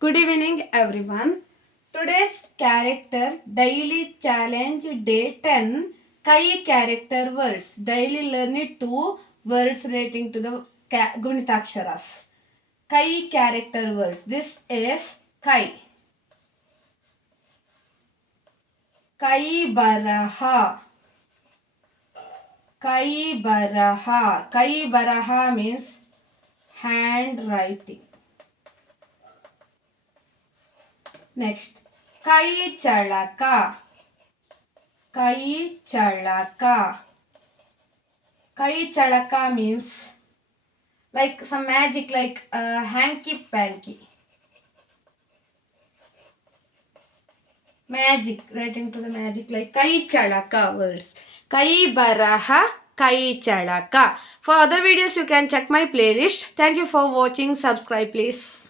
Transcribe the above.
Good evening, everyone. Today's character daily challenge day 10. Kai character words. Daily learn it 2 words relating to the Gunitaksharas. Kai character words. This is Kai. Kai baraha. Kai baraha. Kai baraha means handwriting. Next, Kai chalaka. Kai chalaka. Kai chalaka means like some magic, like hanky panky. Magic, writing to the magic, like Kai chalaka words. Kai baraha, Kai chalaka. For other videos, you can check my playlist. Thank you for watching. Subscribe, please.